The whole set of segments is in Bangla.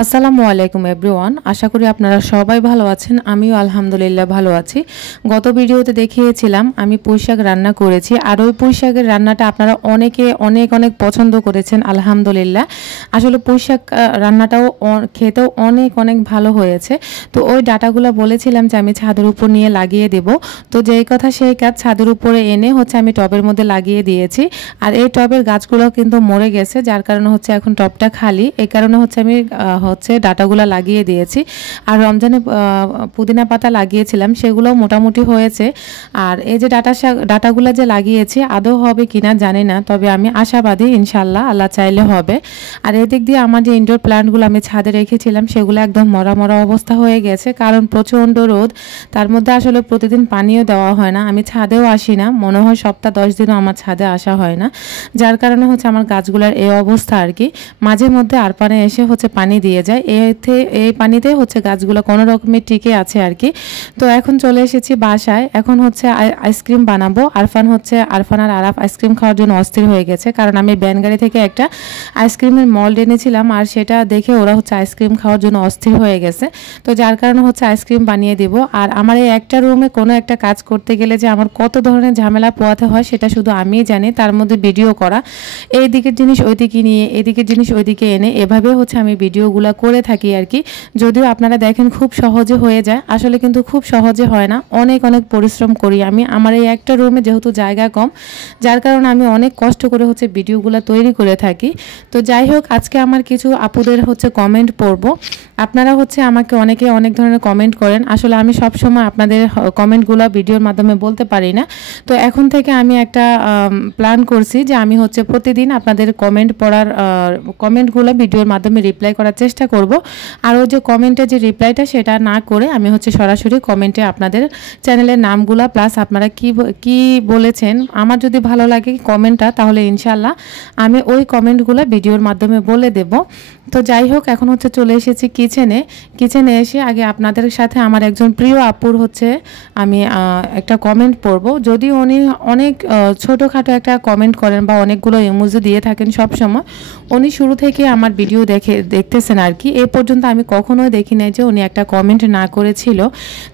আসসালামু আলাইকুম এভরিওয়ান, আশা করি আপনারা সবাই ভালো আছেন। আমিও আলহামদুলিল্লাহ ভালো আছি। গত ভিডিওতে দেখিয়েছিলাম আমি পুঁই শাক রান্না করেছি, আর ওই পুঁই শাকের রান্নাটা আপনারা অনেকে অনেক অনেক পছন্দ করেছেন আলহামদুলিল্লাহ। আসলে পুঁই শাক রান্নাটাও খেতেও অনেক অনেক ভালো হয়েছে। তো ওই ডাটাগুলো বলেছিলাম যে আমি ছাদের উপর নিয়ে লাগিয়ে দেব। তো যেই কথা সেই কাজ, ছাদের উপরে এনে আমি টবের মধ্যে লাগিয়ে দিয়েছি। আর এই টবের গাছগুলো কিন্তু মরে গেছে, যার কারণে এখন টবটা খালি। এই কারণে আমি ডাটাগুলো লাগিয়ে দিয়েছি। আর রমজানে পুদিনা পাতা লাগিয়েছিলাম, সেগুলোও মোটামুটি হয়েছে। আর এই যে ডাটাগুলো যে লাগিয়েছি আদৌ হবে কিনা জানি না, তবে আমি আশাবাদী ইনশাল্লাহ, আল্লাহ চাইলে হবে। আর এদিক দিয়ে আমার যে ইনডোর প্ল্যান্টগুলো আমি ছাদে রেখেছিলাম সেগুলো একদম মরা মরা অবস্থা হয়ে গেছে, কারণ প্রচণ্ড রোদ। তার মধ্যে আসলে প্রতিদিন পানিও দেওয়া হয় না, আমি ছাদেও আসি না, মনে হয় সপ্তাহ 10 দিনও আমার ছাদে আসা হয় না, যার কারণে আমার গাছগুলোর এই অবস্থা আর কি। মাঝে মধ্যে আরপানে এসে পানি দিয়ে যায়, এই পানিতে গাছগুলো কোনো রকমের টিকে আছে আর কি। তো এখন চলে এসেছি বাসায়। এখন আইসক্রিম বানাবো। আরফান আর আরাফ আইসক্রিম খাওয়ার জন্য অস্থির হয়ে গেছে, কারণ আমি ব্যানগাড়ি থেকে একটা আইসক্রিমের মল্ড এনেছিলাম, আর সেটা দেখে ওরা আইসক্রিম খাওয়ার জন্য অস্থির হয়ে গেছে। তো যার কারণে আইসক্রিম বানিয়ে দিব। আর আমার এই একটা রুমে কোনো একটা কাজ করতে গেলে যে আমার কত ধরনের ঝামেলা পোয়াতে হয় সেটা শুধু আমিই জানি, তার মধ্যে ভিডিও করা, এই দিকের জিনিস ওইদিকে নিয়ে, এদিকের জিনিস ওইদিকে এনে, এভাবে আমি ভিডিওগুলো করে থাকি আর কি। যদিও আপনারা দেখেন খুব সহজে হয়ে যায়, আসলে কিন্তু খুব সহজে হয় না, অনেক অনেক পরিশ্রম করি আমি। আমার এই একটা রুমে যেহেতু জায়গা কম, যার কারণে আমি অনেক কষ্ট করে ভিডিওগুলো তৈরি করে থাকি। তো যাই হোক, আজকে আমার কিছু আপুদের কমেন্ট পড়ব। আপনারা আমাকে অনেকে অনেক ধরনের কমেন্ট করেন, আসলে আমি সব সময় আপনাদের কমেন্টগুলো ভিডিওর মাধ্যমে বলতে পারি না। তো এখন থেকে আমি একটা প্ল্যান করছি যে আমি প্রতিদিন আপনাদের কমেন্ট পড়ার কমেন্টগুলো ভিডিওর মাধ্যমে রিপ্লাই করার চেষ্টা করব। আর ওই যে কমেন্টে যে রিপ্লাইটা সেটা না করে আমি সরাসরি কমেন্টে আপনাদের চ্যানেলের নামগুলা প্লাস আপনারা কি বলেছেন, আমার যদি ভালো লাগে কমেন্টটা, তাহলে ইনশাল্লাহ আমি ওই কমেন্টগুলো ভিডিওর মাধ্যমে বলে দেব। তো যাই হোক, এখন চলে এসেছি কিচেনে এসে আগে আপনাদের সাথে আমার একজন প্রিয় আপুর আমি একটা কমেন্ট পড়ব। যদি উনি অনেক ছোটোখাটো একটা কমেন্ট করেন বা অনেকগুলো ইমোজি দিয়ে থাকেন সব সময়, উনি শুরু থেকে আমার ভিডিও দেখতেছেন আর কি। এ পর্যন্ত আমি কখনোই দেখি নাই যে উনি একটা কমেন্ট না করেছিল।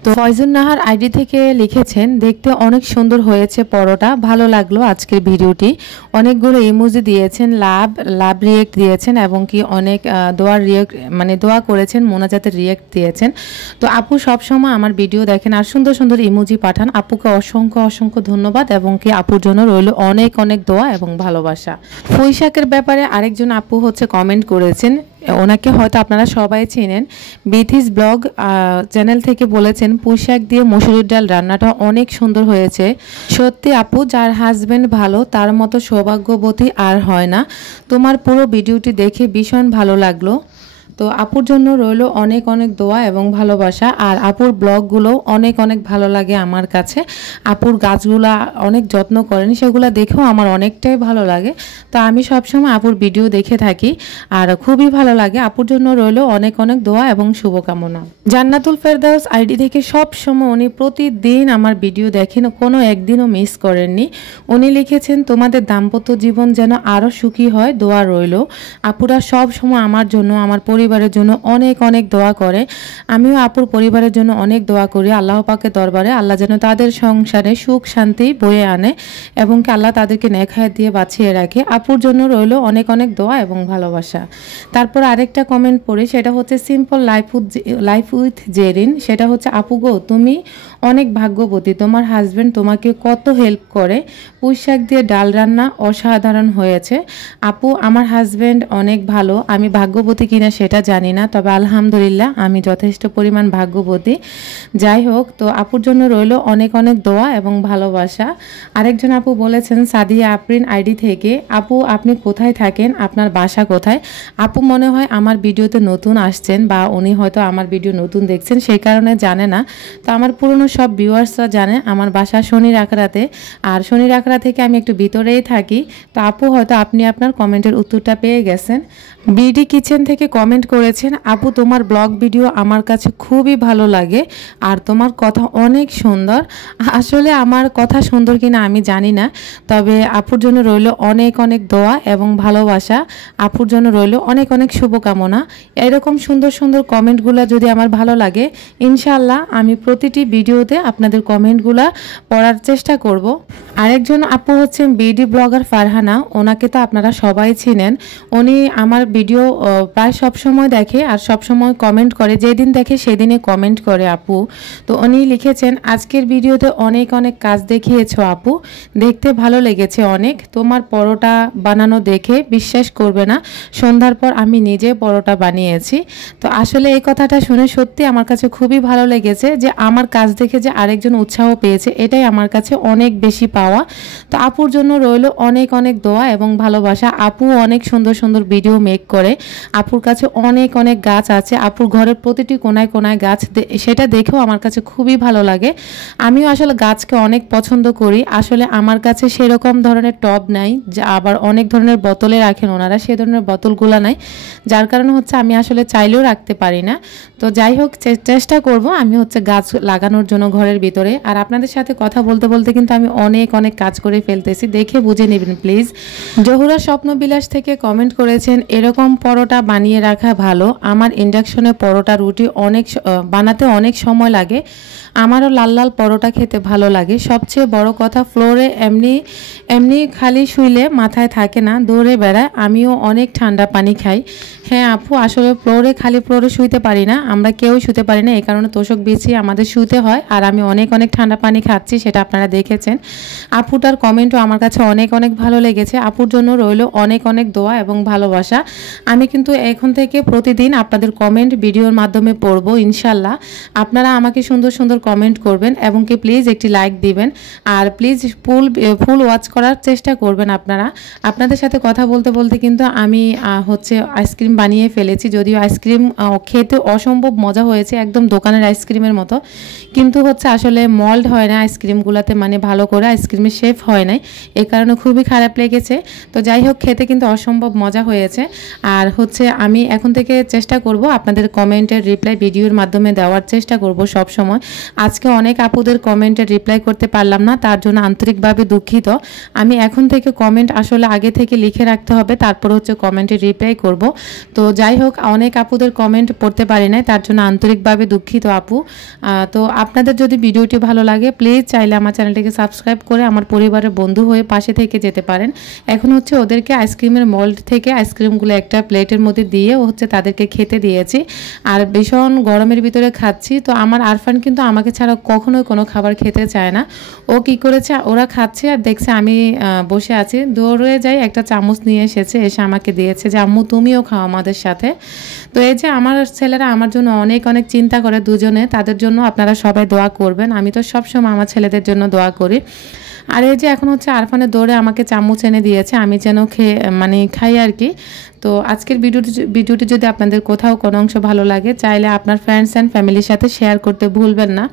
তো ফয়জুন নাহার আইডি থেকে লিখেছেন, দেখতে অনেক সুন্দর হয়েছে পরোটা, ভালো লাগলো আজকের ভিডিওটি। অনেকগুলো ইমোজি দিয়েছেন, লাভ রিয়েক্ট দিয়েছেন, এবং কি অনেক দোয়ার রিয়েক্ট দোয়া করেছেন, মোনাজাতের রিয়েক্ট দিয়েছেন। তো আপু সব সময় আমার ভিডিও দেখেন আর সুন্দর সুন্দর ইমোজি পাঠান, আপুকে অসংখ্য অসংখ্য ধন্যবাদ, এবং কি আপুর জন্য রইল অনেক অনেক দোয়া এবং ভালোবাসা। পুঁই শাকের ব্যাপারে আরেকজন আপু কমেন্ট করেছেন, ওনাকে হয়তো আপনারা সবাই চেনেন, বিথিস ব্লগ চ্যানেল থেকে বলেছেন, পুঁই শাক দিয়ে মসুরির ডাল রান্নাটা অনেক সুন্দর হয়েছে। সত্যি আপু, যার হাজবেন্ড ভালো তার মতো সৌভাগ্যবতী আর হয় না। তোমার পুরো ভিডিওটি দেখে ভীষণ ভালো লাগলো। তো আপুর জন্য রইল অনেক অনেক দোয়া এবং ভালোবাসা। আর আপুর ব্লগগুলো অনেক অনেক ভালো লাগে আমার কাছে। আপুর গাছগুলা অনেক যত্ন করেন, সেগুলো দেখেও আমার অনেকটাই ভালো লাগে। তো আমি সবসময় আপুর ভিডিও দেখে থাকি আর খুবই ভালো লাগে। আপুর জন্য রইল অনেক অনেক দোয়া এবং শুভকামনা। জান্নাতুল ফেরদাউস আইডি থেকে সব সময় উনি প্রতিদিন আমার ভিডিও দেখেন, কোনো একদিনও মিস করেননি। উনি লিখেছেন, তোমাদের দাম্পত্য জীবন যেন আরও সুখী হয়, দোয়া রইল। আপুরা সব সময় আমার জন্য, আমার পরিবারের জন্য অনেক অনেক দোয়া করে। আমিও আপুর পরিবারের জন্য অনেক দোয়া করি আল্লাহ পাকের দরবারে, আল্লাহ যেন তাদের সংসারে সুখ শান্তি বয়ে আনে, এবং কি আল্লাহ তাদেরকে নেক হায়াত দিয়ে বাঁচিয়ে রাখে। আপুর জন্য রইল অনেক অনেক দোয়া এবং ভালোবাসা। তারপর আরেকটা কমেন্ট পড়ি, সেটা সিম্পল লাইফ উইথ জেরিন। সেটা আপু গো, তুমি অনেক ভাগ্যবতী, তোমার হাজবেন্ড তোমাকে কত হেল্প করে। পুঁই শাক দিয়ে ডাল রান্না অসাধারণ হয়েছে। আপু, আমার হাজবেন্ড অনেক ভালো, আমি ভাগ্যবতী কিনা সেটা জানি না, তবে আলহামদুলিল্লাহ আমি যথেষ্ট পরিমাণ ভাগ্যবতী। যাই হোক, তো আপুর জন্য রইল অনেক অনেক দোয়া এবং ভালোবাসা। আরেকজন আপু বলেছেন, সাদিয়া আফরিন আইডি থেকে, আপু আপনি কোথায় থাকেন, আপনার বাসা কোথায়? আপু মনে হয় আমার ভিডিওতে নতুন আসছেন, বা উনি হয়তো আমার ভিডিও নতুন দেখছেন সেই কারণে জানে না। তো আমার পুরনো সব ভিউয়ার্সরা জানে আমার বাসা শনির আখড়াতে, আর শনির আখড়া থেকে আমি একটু ভিতরেই থাকি। তো আপু হয়তো আপনি আপনার কমেন্টের উত্তরটা পেয়ে গেছেন। বিডি কিচেন থেকে কমেন্ট করেছেন, আপু তোমার ব্লগ ভিডিও আমার কাছে খুবই ভালো লাগে আর তোমার কথা অনেক সুন্দর। আসলে আমার কথা সুন্দর কিনা আমি জানি না, তবে আপুর জন্য রইল অনেক অনেক দোয়া এবং ভালোবাসা। আপুর জন্য রইল অনেক অনেক শুভকামনা। এরকম সুন্দর সুন্দর কমেন্টগুলো যদি আমার ভালো লাগে, ইনশাআল্লাহ আমি প্রতিটি ভিডিওতে আপনাদের কমেন্টগুলো পড়ার চেষ্টা করব। আরেকজন আপু হচ্ছেন বিডি ব্লগার ফারহানা, ওনাকে তো আপনারা সবাই চিনেন। উনি আমার ভিডিও প্রায় সব সময় দেখে আর সব সময় কমেন্ট করে, যেদিন দেখে সেদিনে কমেন্ট করে আপু। তো উনি লিখেছেন, আজকের ভিডিওতে অনেক অনেক কাজ দেখিয়েছো আপু, দেখতে ভালো লেগেছে অনেক। তোমার পরোটা বানানো দেখে বিশ্বাস করবে না, সন্ধ্যার পর আমি নিজে পরোটা বানিয়েছি। তো আসলে এই কথাটা শুনে সত্যি আমার কাছে খুবই ভালো লেগেছে যে আমার কাজ দেখে যে আরেকজন উৎসাহ পেয়েছে, এটাই আমার কাছে অনেক বেশি পাওয়া। তো আপুর জন্য রইল অনেক অনেক দোয়া এবং ভালোবাসা। আপু অনেক সুন্দর সুন্দর ভিডিও মেক করে, আপুর কাছে অনেক অনেক গাছ আছে, আপুর ঘরের প্রতিটি কোনায় কোনায় গাছ, সেটা দেখেও আমার কাছে খুবই ভালো লাগে। আমিও আসলে গাছকে অনেক পছন্দ করি। আসলে আমার কাছে সেরকম ধরনের টব নাই, যা আবার অনেক ধরনের বোতলে রাখেন ওনারা, সে ধরনের বোতলগুলো নাই, যার কারণে হচ্ছে আমি আসলে চাইলেও রাখতে পারি না। তো যাই হোক, চেষ্টা করব আমি হচ্ছে গাছ লাগানোর জন্য ঘরের ভিতরে। আর আপনাদের সাথে কথা বলতে বলতে কিন্তু আমি অনেক অনেক কাজ করে ফেলতেছি, দেখে বুঝে নেবেন প্লিজ। জহুরা স্বপ্নবিলাস থেকে কমেন্ট করেছেন, এরকম পরোটা বানিয়ে রাখা ভালো, আমার ইন্ডাকশনে পরোটা রুটি বানাতে অনেক সময় লাগে, আমারও লাল লাল পরোটা খেতে ভালো লাগে। সবচেয়ে বড় কথা, ফ্লোরে এমনি খালি শুইলে মাথায় থাকে না, দৌড়ে বেড়ায়। আমিও অনেক ঠান্ডা পানি খাই। হ্যাঁ আপু, আসলে খালি ফ্লোরে শুইতে পারি না, আমরা কেউ শুতে পারি না, এই কারণে তোষক বিছিয়ে আমাদের শুতে হয়। আর আমি অনেক অনেক ঠান্ডা পানি খাচ্ছি, সেটা আপনারা দেখেছেন। আপুটার কমেন্টও আমার কাছে অনেক অনেক ভালো লেগেছে। আপুর জন্য রইল অনেক অনেক দোয়া এবং ভালোবাসা। আমি কিন্তু এখন থেকে প্রতিদিন আপনাদের কমেন্ট ভিডিওর মাধ্যমে পড়বো ইনশাল্লাহ। আপনারা আমাকে সুন্দর সুন্দর কমেন্ট করবেন এবং কি প্লিজ একটি লাইক দিবেন, আর প্লিজ ফুল ওয়াচ করার চেষ্টা করবেন আপনারা। আপনাদের সাথে কথা বলতে বলতে কিন্তু আমি হচ্ছে আইসক্রিম বানিয়ে ফেলেছি, যদিও আইসক্রিম খেতে অসম্ভব মজা হয়েছে, একদম দোকানের আইসক্রিমের মতো, কিন্তু হচ্ছে আসলে মল্ড হয় না আইসক্রিমগুলোতে, মানে ভালো করে আইসক্রিমের শেপ হয় নাই, এই কারণে খুবই খারাপ লেগেছে। তো যাই হোক, খেতে কিন্তু অসম্ভব মজা হয়েছে। আর হচ্ছে আমি এখন থেকে চেষ্টা করব আপনাদের কমেন্টের রিপ্লাই ভিডিওর মাধ্যমে দেওয়ার চেষ্টা করব সব সময়। আজকে অনেক আপুদের কমেন্টের রিপ্লাই করতে পারলাম না, তার জন্য আন্তরিকভাবে দুঃখিত। আমি এখন থেকে কমেন্ট আসলে আগে থেকে লিখে রাখতে হবে, তারপর হচ্ছে কমেন্টের রিপ্লাই করব। তো যাই হোক, অনেক আপুদের কমেন্ট পড়তে পারি নাই, তার জন্য আন্তরিকভাবে দুঃখিত আপু। তো আপনাদের যদি ভিডিওটি ভালো লাগে, প্লিজ চাইলে আমার চ্যানেলটিকে সাবস্ক্রাইব করে আমার পরিবারের বন্ধু হয়ে পাশে থেকে যেতে পারেন। এখন হচ্ছে ওদেরকে আইসক্রিমের মোল্ড থেকে আইসক্রিমগুলো একটা প্লেটের মধ্যে দিয়ে হচ্ছে তাদেরকে খেতে দিয়েছি। আর ভীষণ গরমের ভিতরে খাচ্ছি। তো আমার আরফান কিন্তু আমাকে ছাড়া কখনোই কোনো খাবার খেতে চায় না। ও কি করেছে, ওরা খাচ্ছে আর দেখছে আমি বসে আছি, দৌড়ে যাই একটা চামচ নিয়ে এসেছে, এসে আমাকে দিয়েছে যে আম্মু তুমিও খাও আমাদের সাথে। তো এই যে আমার ছেলেরা আমার জন্য অনেক অনেক চিন্তা করে দুজনে, তাদের জন্য আপনারা সবাই দোয়া করবেন। আমি তো সবসময় আমার ছেলেদের জন্য দোয়া করি। আর এই যে এখন হচ্ছে আরফানের দৌড়ে আমাকে চামচ এনে দিয়েছে, আমি যেন খাই আর কি। তো আজকের ভিডিওটি যদি আপনাদের কোথাও কোনো অংশ ভালো লাগে, চাইলে আপনার ফ্রেন্ডস অ্যান্ড ফ্যামিলির সাথে শেয়ার করতে ভুলবেন না।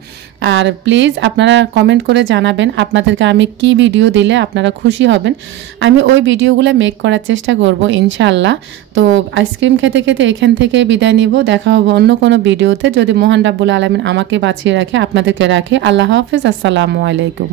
আর প্লিজ আপনারা কমেন্ট করে জানাবেন আপনাদেরকে আমি কি ভিডিও দিলে আপনারা খুশি হবেন, আমি ওই ভিডিওগুলো মেক করার চেষ্টা করব ইনশাআল্লাহ। তো আইসক্রিম খেতে খেতে এখান থেকে বিদায় নিব, দেখা হবে অন্য কোনো ভিডিওতে, যদি মহান রাব্বুল আলামিন আমাকে বাঁচিয়ে রাখে, আপনাদেরকে রাখে। আল্লাহ হাফেজ, আসসালামু আলাইকুম।